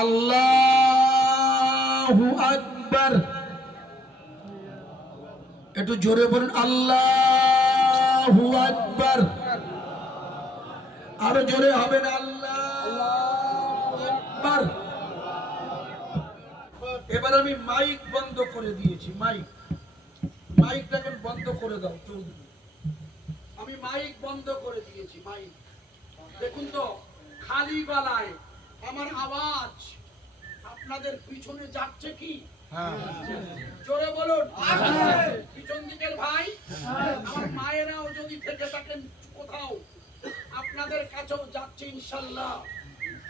আল্লাহু আকবার। একটু জোরে বলুন আল্লাহু আকবার। আরো জোরে হবে না আল্লাহু আকবার। এবার আমি মাইক বন্ধ করে দিয়েছি। মাইকটা এখন বন্ধ করে দাও চৌধুরী। আমি মাইক বন্ধ করে দিয়েছি। মাইক দেখুন তো, খালি গলায় আমার আওয়াজ আপনাদের পিছনে যাচ্ছে কি? জোরে বলুন। পিছন দিকের ভাই আমার মায়েরাও যদি থেকে থাকেন কোথাও, আপনাদের কাছেও যাচ্ছে ইনশাআল্লাহ।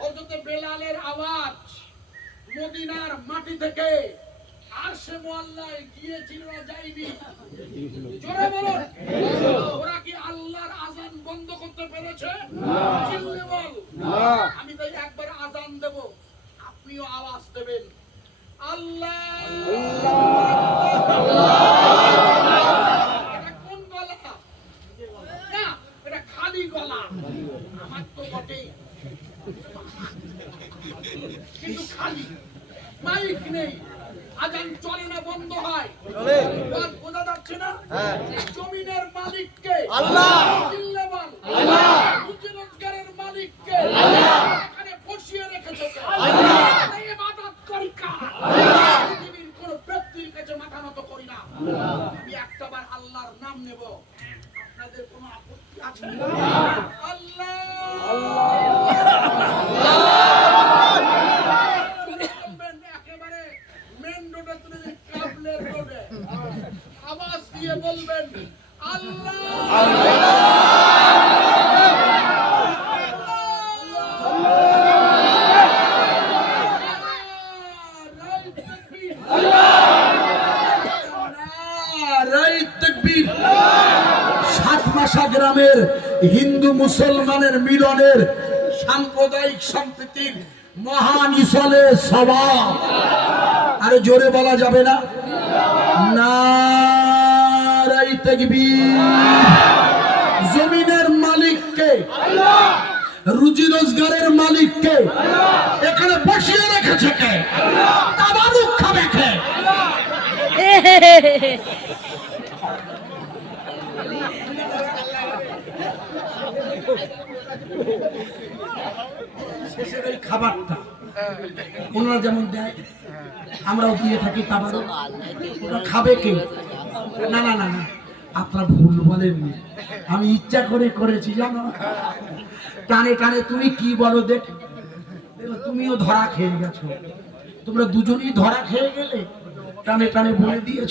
হযরত বেলালের আওয়াজ মদিনার মাটি থেকে আরশে মুআল্লায় গিয়েছিল না যায়নি? জোরে বলুন। ওরা কি আল্লাহর আযান বন্ধ করতে পেরেছে? চিল্লে বল। আমি তাই একবার আযান দেব, আপনিও আওয়াজ দেবেন আল্লাহ। এটা কোন গলা? না, এটা খালি গলা। আমার তো বটেই, কিন্তু খালি, মাইক নেই, আজান চলে না, বন্ধ হয়। বোঝা যাচ্ছে না? জমিনের মালিককে আল্লাহ, চিল্লে বল আল্লাহ। রুজি রোজগারের মালিককে আল্লাহ। এখানে বসিয়ে রেখেছে কে? আল্লাহ। এই ইবাদত করি কার? আল্লাহ। পৃথিবীর কোন ব্যক্তির কাছে মাথা নত করি না। আমি একটাবার আল্লাহর নাম নেব, আপনাদের কোনো আপত্তি আছে? আল্লাহ আওয়াজ দিয়ে বলবেন আল্লাহ। সাতমাশা গ্রামের হিন্দু মুসলমানের মিলনের সাম্প্রদায়িক সম্প্রীতির মহান ইসলে সভা। আরে জোরে বলা যাবে না? নারায়ে তাকবীর। জমিনের মালিককে আল্লাহ, রুজি রোজগারের মালিককে এখানে বসিয়ে রেখেছে কে? আল্লাহ। তাবারুক খাবে কে? আল্লাহ। শেষের ওই খাবারটা ওনারা যেমন দেয় আমরাও দিয়ে থাকি, তাবারুক। ওটা খাবে কে? না না না না, আপনারা ভুল বলেননি, আমি ইচ্ছা করে করেছি জানো। টানে টানে তুমি কি বলো দেখ, তুমিও ধরা খেয়ে গেছো, তোমরা দুজনেই ধরা খেয়ে গেলে, টানে টানে বলে দিয়েছো।